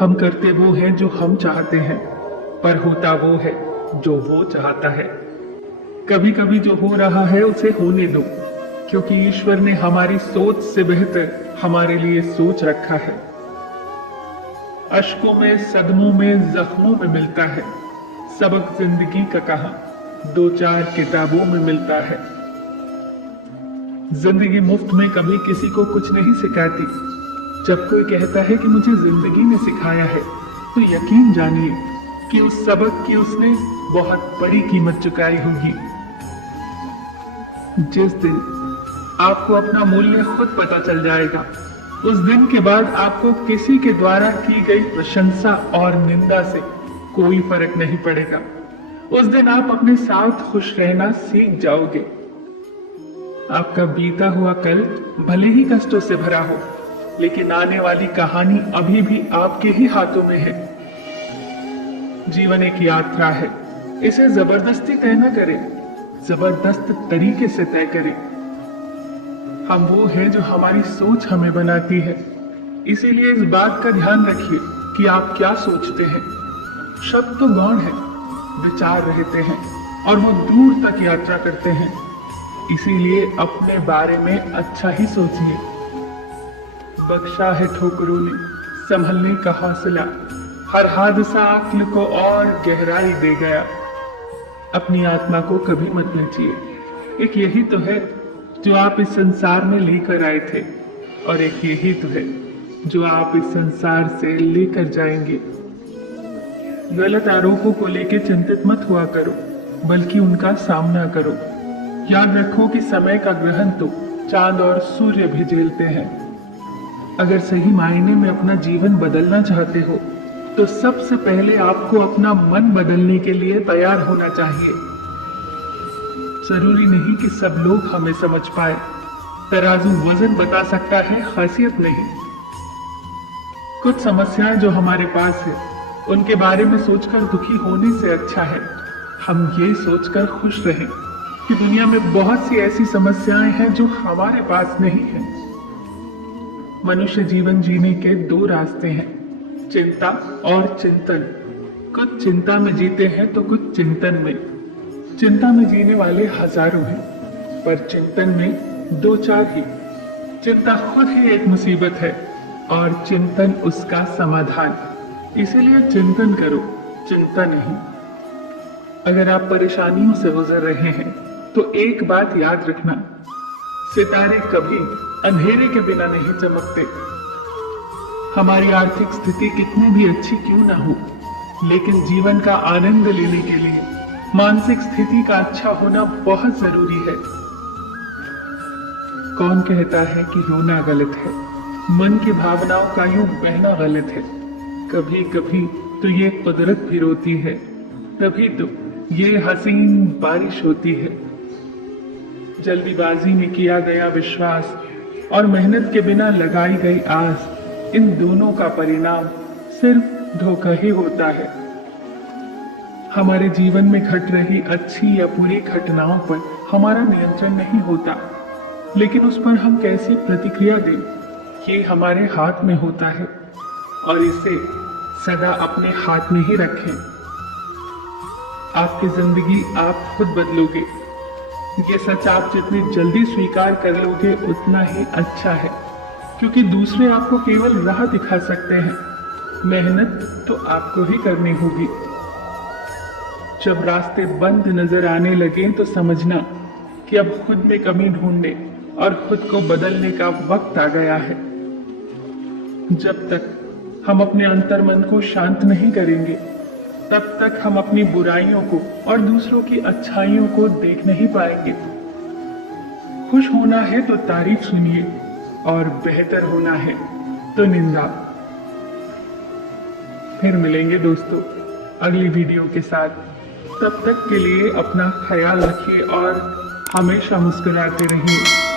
हम करते वो हैं जो हम चाहते हैं, पर होता वो है जो वो चाहता है। कभी कभी जो हो रहा है उसे होने दो, क्योंकि ईश्वर ने हमारी सोच से बेहतर हमारे लिए सोच रखा है। अश्कों में, सदमों में, जख्मों में मिलता है सबक जिंदगी का, कहां दो चार किताबों में मिलता है। जिंदगी मुफ्त में कभी किसी को कुछ नहीं सिखाती। जब कोई कहता है कि मुझे जिंदगी ने सिखाया है, तो यकीन जानिए कि उस सबक की उसने बहुत बड़ी कीमत चुकाई होगी। जिस दिन आपको अपना मूल्य खुद पता चल जाएगा, उस दिन के बाद आपको किसी के द्वारा की गई प्रशंसा और निंदा से कोई फर्क नहीं पड़ेगा। उस दिन आप अपने साथ खुश रहना सीख जाओगे। आपका बीता हुआ कल भले ही कष्टों से भरा हो, लेकिन आने वाली कहानी अभी भी आपके ही हाथों में है। जीवन एक यात्रा है, इसे जबरदस्ती तय न करें, जबरदस्त तरीके से तय करें। हम वो हैं जो हमारी सोच हमें बनाती है। इसीलिए इस बात का ध्यान रखिए कि आप क्या सोचते हैं। शब्द तो गौण है, विचार रहते हैं और वो दूर तक यात्रा करते हैं। इसीलिए अपने बारे में अच्छा ही सोचिए। बख्शा है ठोकरों ने संभलने का हौसला, हर हादसा अक्ल को और गहराई दे गया। अपनी आत्मा को कभी मत बेचिए। एक यही तो है जो आप इस संसार में लेकर आए थे, और एक यही तो है जो आप इस संसार से लेकर जाएंगे। गलत आरोपों को लेकर चिंतित मत हुआ करो, बल्कि उनका सामना करो। याद रखो कि समय का ग्रहण तो चांद और सूर्य भी झेलते हैं। अगर सही मायने में अपना जीवन बदलना चाहते हो, तो सबसे पहले आपको अपना मन बदलने के लिए तैयार होना चाहिए। जरूरी नहीं कि सब लोग हमें समझ पाए। तराजू वजन बता सकता है, खासियत नहीं। कुछ समस्याएं जो हमारे पास है, उनके बारे में सोचकर दुखी होने से अच्छा है हम ये सोचकर खुश रहें कि दुनिया में बहुत सी ऐसी समस्याएं हैं जो हमारे पास नहीं है। मनुष्य जीवन जीने के दो रास्ते हैं, चिंता और चिंतन। कुछ चिंता में जीते हैं तो कुछ चिंतन में। चिंता में जीने वाले हजारों हैं, पर चिंतन में दो चार ही। चिंता खुद ही एक मुसीबत है और चिंतन उसका समाधान। इसीलिए चिंतन करो, चिंता नहीं। अगर आप परेशानियों से गुजर रहे हैं, तो एक बात याद रखना, सितारे कभी अंधेरे के बिना नहीं चमकते। हमारी आर्थिक स्थिति कितनी भी अच्छी क्यों ना हो, लेकिन जीवन का आनंद लेने के लिए मानसिक स्थिति का अच्छा होना बहुत जरूरी है। कौन कहता है कि रोना गलत है? मन की भावनाओं का यूं बहना गलत है। कभी कभी तो ये कुदरत भी रोती है, तभी तो ये हसीन बारिश होती है। जल्दीबाजी में किया गया विश्वास और मेहनत के बिना लगाई गई आस, इन दोनों का परिणाम सिर्फ धोखा ही होता है। हमारे जीवन में घट रही अच्छी या बुरी घटनाओं पर हमारा नियंत्रण नहीं होता, लेकिन उस पर हम कैसी प्रतिक्रिया दें, ये हमारे हाथ में होता है, और इसे सदा अपने हाथ में ही रखें। आपकी जिंदगी आप खुद बदलोगे। ये सच आप जितनी जल्दी स्वीकार कर लोगे, उतना ही अच्छा है, क्योंकि दूसरे आपको केवल राह दिखा सकते हैं, मेहनत तो आपको ही करनी होगी। जब रास्ते बंद नजर आने लगे, तो समझना कि अब खुद में कमी ढूंढने और खुद को बदलने का वक्त आ गया है। जब तक हम अपने अंतर्मन को शांत नहीं करेंगे, तब तक हम अपनी बुराइयों को और दूसरों की अच्छाइयों को देख नहीं पाएंगे। खुश होना है तो तारीफ सुनिए, और बेहतर होना है तो निंदा। फिर मिलेंगे दोस्तों अगली वीडियो के साथ। तब तक के लिए अपना ख्याल रखिए और हमेशा मुस्कुराते रहिए।